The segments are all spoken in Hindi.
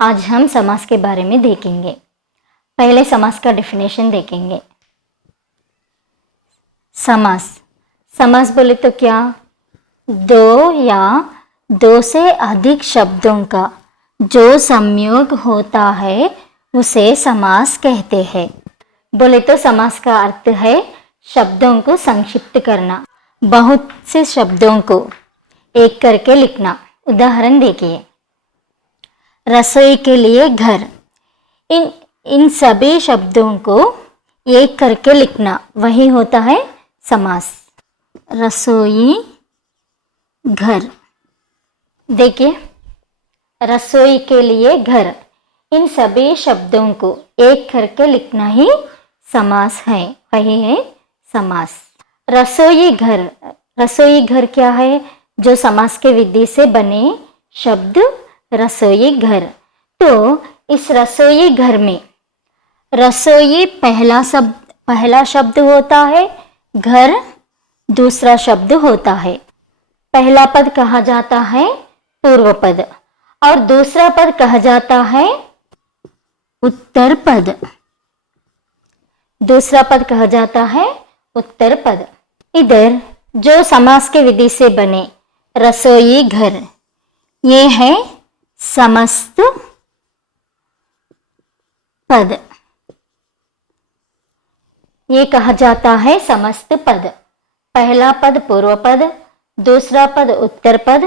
आज हम समास के बारे में देखेंगे। पहले समास का डेफिनेशन देखेंगे। समास समास बोले तो क्या, दो या दो से अधिक शब्दों का जो संयोग होता है उसे समास कहते हैं। बोले तो समास का अर्थ है शब्दों को संक्षिप्त करना, बहुत से शब्दों को एक करके लिखना। उदाहरण देखिए, रसोई के लिए घर, इन सभी शब्दों को एक करके लिखना वही होता है समास। रसोई घर, देखिए रसोई के लिए घर, इन सभी शब्दों को एक करके लिखना ही समास है, वही है समास। रसोई घर, रसोई घर क्या है, जो समास के विधि से बने शब्द रसोई घर। तो इस रसोई घर में रसोई पहला शब्द होता है, घर दूसरा शब्द होता है। पहला पद कहा जाता है पूर्व पद और दूसरा पद कहा जाता है उत्तर पद। दूसरा पद कहा जाता है उत्तर पद। इधर जो समास के विधि से बने रसोई घर, ये है समस्त पद, ये कहा जाता है समस्त पद। पहला पद पूर्व पद, दूसरा पद उत्तर पद,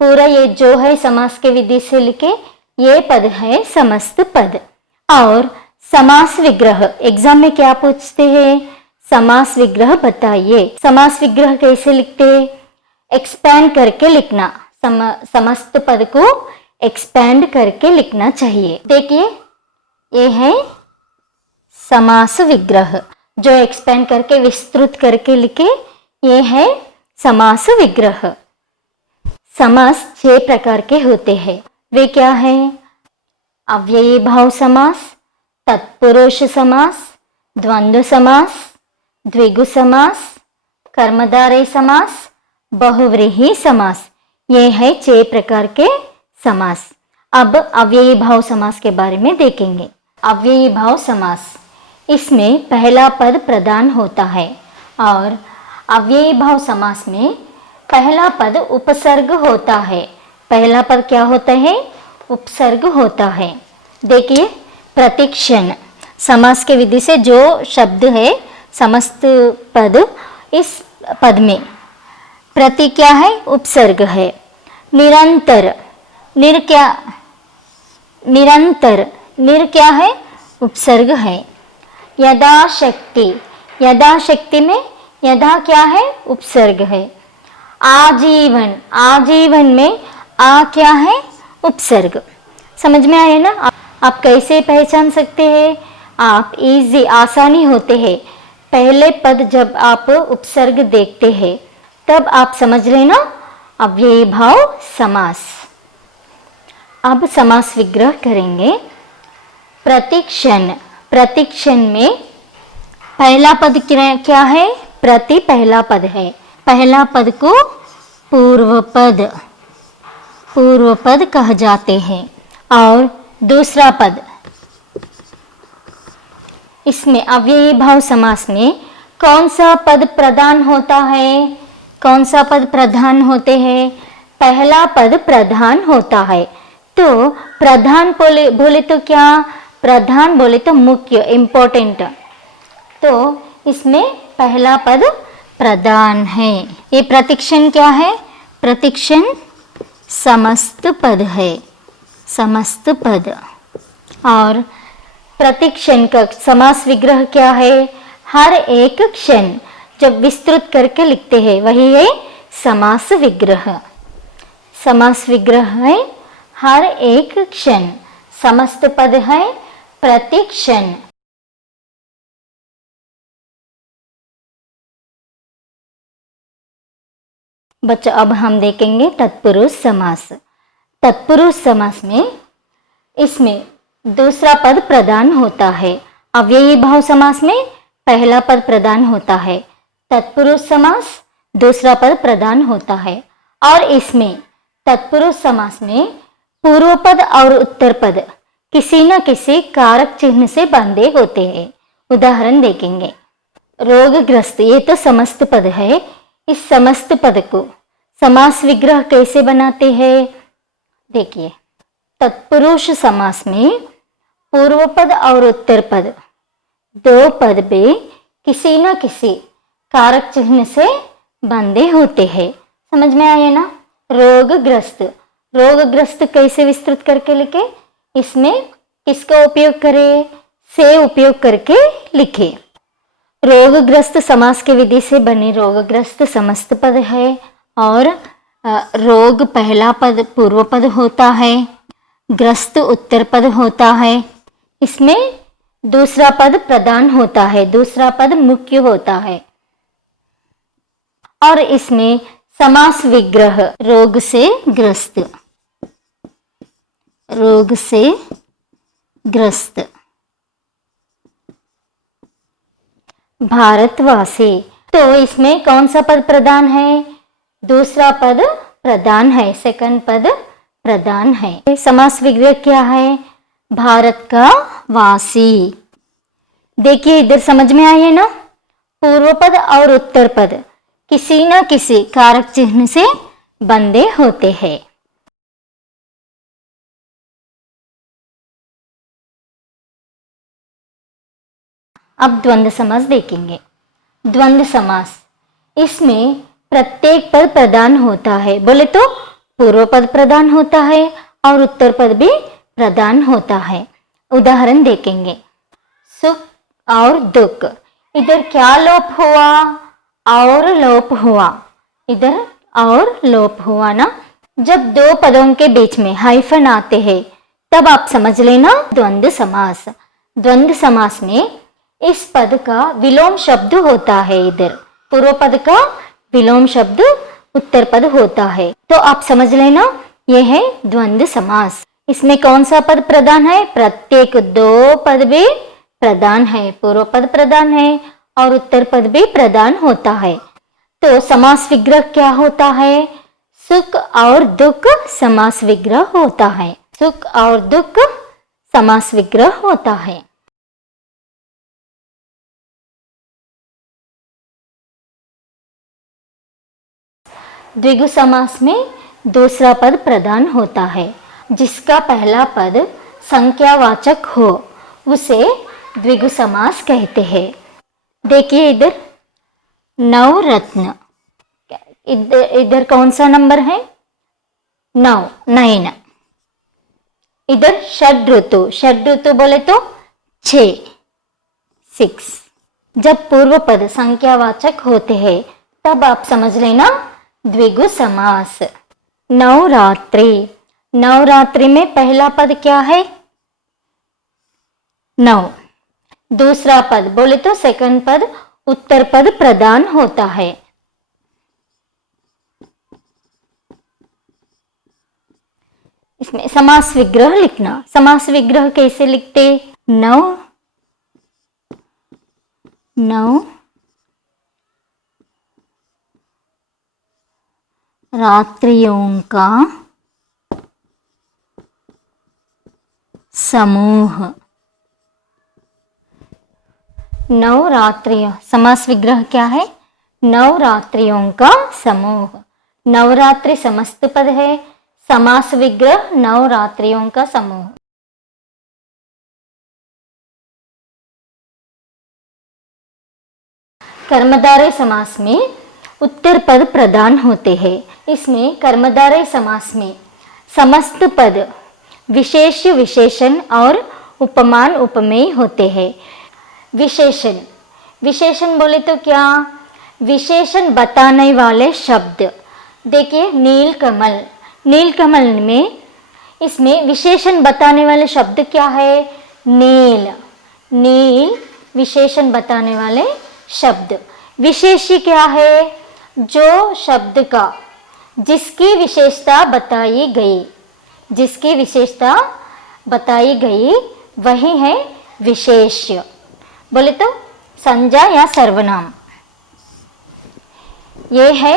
पूरा ये जो है समास के विधि से लिखे ये पद है समस्त पद। और समास विग्रह, एग्जाम में क्या पूछते हैं, समास विग्रह बताइए। समास विग्रह कैसे लिखते हैं, एक्सपैंड करके लिखना, समस्त पद को एक्सपैंड करके लिखना चाहिए। देखिए ये है समास विग्रह, जो एक्सपैंड करके विस्तृत करके लिखे, ये है समास विग्रह। समास 6 प्रकार के होते हैं, वे क्या है, अव्ययी भाव समास, तत्पुरुष समास, द्वंद्व समास, द्विगु समास, कर्मधारय समास, बहुव्रीहि समास। ये है 6 प्रकार के समास। अब अव्ययी भाव समास के बारे में देखेंगे। अव्ययी भाव समास, इसमें पहला पद प्रधान होता है और अव्ययी भाव समास में पहला पद उपसर्ग होता है। पहला पद क्या होता है, उपसर्ग होता है। देखिए प्रतिक्षण, समास के विधि से जो शब्द है समस्त पद, इस पद में प्रति क्या है, उपसर्ग है। निरंतर, निरंतर निर क्या है, उपसर्ग है। यदाशक्ति, यदाशक्ति में यदा क्या है, उपसर्ग है। आजीवन, आजीवन में आ क्या है, उपसर्ग। समझ में आया ना। आप कैसे पहचान सकते हैं, आप इजी आसानी होते हैं, पहले पद जब आप उपसर्ग देखते हैं तब आप समझ लेना अव्ययी भाव समास। अब समास विग्रह करेंगे। प्रतिक्षण, प्रतिक्षण में पहला पद क्या है, प्रति पहला पद है। पहला पद को पूर्व पद कह जाते हैं और दूसरा पद, इसमें अव्ययी भाव समास में कौन सा पद प्रधान होता है, कौन सा पद प्रधान होते हैं, पहला पद प्रधान होता है। तो प्रधान बोले तो क्या, प्रधान बोले तो मुख्य, इम्पोर्टेंट, तो इसमें पहला पद प्रधान है। ये प्रतिक्षण क्या है, प्रतिक्षण समस्त पद है, समस्त पद। और प्रतिक्षण का समास विग्रह क्या है, हर एक क्षण, जब विस्तृत करके लिखते हैं वही है समास विग्रह। समास विग्रह है हर एक क्षण, समस्त पद है प्रतिक्षण। बच्चों अब हम देखेंगे तत्पुरुष समास। तत्पुरुष समास में इसमें दूसरा पद प्रधान होता है। अव्ययी भाव समास में पहला पद प्रधान होता है, तत्पुरुष समास दूसरा पद प्रधान होता है। और इसमें तत्पुरुष समास में पूर्व पद और उत्तर पद किसी न किसी कारक चिन्ह से बंधे होते हैं। उदाहरण देखेंगे। रोगग्रस्त, ये तो समस्त पद है। इस समस्त पद को समास विग्रह कैसे बनाते हैं? देखिए, तत्पुरुष समास में पूर्व पद और उत्तर पद दो पद भी किसी न किसी कारक चिन्ह से बंधे होते हैं। समझ में आए ना? रोगग्रस्त, रोगग्रस्त कैसे विस्तृत करके लिखे? इसमें किसका उपयोग करें? से उपयोग करके लिखे। रोगग्रस्त समास के विधि से बने रोगग्रस्त समस्त पद है और रोग पहला पद पूर्व पद होता है, ग्रस्त उत्तर पद होता है। इसमें दूसरा पद प्रधान होता है, दूसरा पद मुख्य होता है। और इसमें समास विग्रह रोग से ग्रस्त, रोग से ग्रस्त, भारतवासी। तो इसमें कौन सा पद प्रधान है? दूसरा पद प्रधान है, सेकंड पद प्रधान है। समास विग्रह क्या है? भारत का वासी। देखिए, इधर समझ में आई है ना? पूर्व पद और उत्तर पद किसी न किसी कारक चिन्ह से बंधे होते हैं। अब द्वंद्व समास देखेंगे। द्वंद्व समास, इसमें प्रत्येक पद प्रधान होता है। बोले तो पूर्व पद प्रधान होता है और उत्तर पद भी प्रधान होता है। उदाहरण देखेंगे। सुख और दुख, इधर क्या लोप हुआ? और लोप हुआ। इधर और लोप हुआ ना। जब दो पदों के बीच में हाइफन आते हैं तब आप समझ लेना द्वंद्व समास। द्वंद्व समास में इस पद का विलोम शब्द होता है। इधर पूर्व पद का विलोम शब्द उत्तर पद होता है। तो आप समझ लेना यह है द्वंद्व समास। इसमें कौन सा पद प्रधान है? प्रत्येक दो पद भी प्रधान है। पूर्व पद प्रधान है और उत्तर पद भी प्रधान होता है। तो समास विग्रह क्या होता है? सुख और दुख समास विग्रह होता है। सुख और दुख समास विग्रह होता है। द्विगु समास में दूसरा पद प्रधान होता है। जिसका पहला पद संख्यावाचक हो उसे द्विगु समास कहते हैं। देखिए, इधर नवरत्न, इधर कौन सा नंबर है? 9। इधर षड ऋतु, षड ऋतु बोले तो 6। जब पूर्व पद संख्यावाचक होते हैं तब आप समझ लेना द्विगु समास। नवरात्रि, नवरात्रि में पहला पद क्या है? 9। दूसरा पद बोले तो सेकंड पद उत्तर पद प्रधान होता है। इसमें समास विग्रह लिखना। समास विग्रह कैसे लिखते? नव रात्रियों का समूह। नवरात्रियों, समास विग्रह क्या है? नवरात्रियों का समूह। नवरात्रि समस्त पद है, समास विग्रह नवरात्रियों का समूह। कर्मधारय समास में उत्तर पद प्रधान होते हैं। इसमें कर्मधारय समास में समस्त पद विशेष विशेषण और उपमान उपमेय होते हैं। विशेषण, विशेषण बोले तो क्या? विशेषण बताने वाले शब्द। देखिए, नीलकमल, नीलकमल में इसमें विशेषण बताने वाले शब्द क्या है? नील, नील विशेषण बताने वाले शब्द। विशेष्य क्या है? जो शब्द का जिसकी विशेषता बताई गई, जिसकी विशेषता बताई गई वही है विशेष्य। बोले तो संज्ञा या सर्वनाम। ये है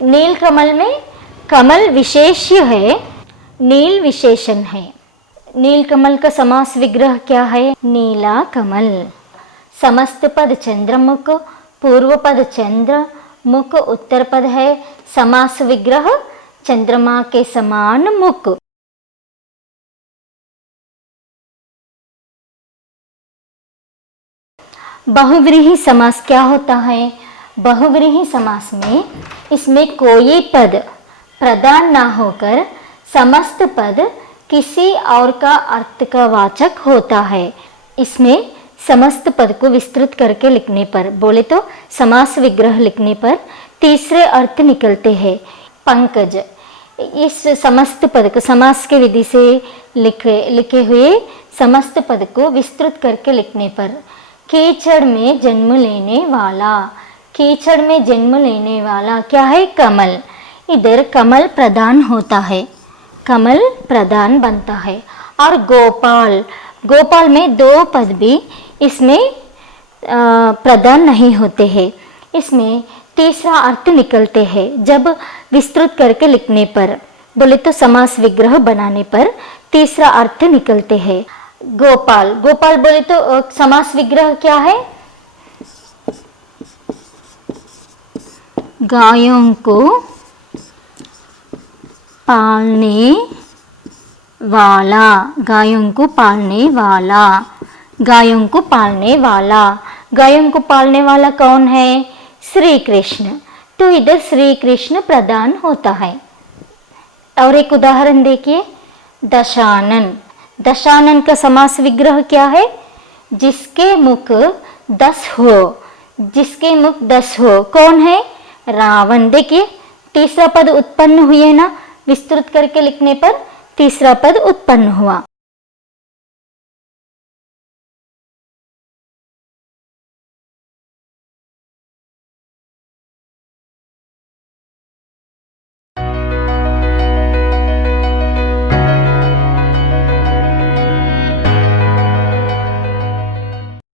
नीलकमल में कमल विशेष्य है, नील विशेषण है। नील कमल का समास विग्रह क्या है? नीला कमल। समस्त पद चंद्रमुख, पूर्व पद चंद्र मुख, उत्तर पद है समास विग्रह चंद्रमा के समान मुख। बहुव्रीहि समास क्या होता है? बहुव्रीहि समास में इसमें कोई पद प्रधान ना होकर समस्त पद किसी और का अर्थ का वाचक होता है। इसमें समस्त पद को विस्तृत करके लिखने पर, बोले तो समास विग्रह लिखने पर तीसरे अर्थ निकलते हैं। पंकज, इस समस्त पद को समास के विधि से लिखे हुए समस्त पद को विस्तृत करके लिखने पर, कीचड़ में जन्म लेने वाला, कीचड़ में जन्म लेने वाला क्या है? कमल। इधर कमल प्रधान होता है, कमल प्रधान बनता है। और गोपाल, गोपाल में दो पद भी इसमें प्रधान नहीं होते हैं। इसमें तीसरा अर्थ निकलते हैं जब विस्तृत करके लिखने पर, बोले तो समास विग्रह बनाने पर तीसरा अर्थ निकलते हैं। गोपाल, गोपाल बोले तो समास विग्रह क्या है? गायों को पालने वाला, गायों को पालने वाला, गायों को पालने वाला। गायों को पालने वाला कौन है? श्री कृष्ण। तो इधर श्री कृष्ण प्रधान होता है। और एक उदाहरण देखिए, दशानन। दशानन का समास विग्रह क्या है? जिसके मुख 10 हो, जिसके मुख 10 हो। कौन है? रावण। देखिए तीसरा पद उत्पन्न हुए ना, विस्तृत करके लिखने पर तीसरा पद उत्पन्न हुआ।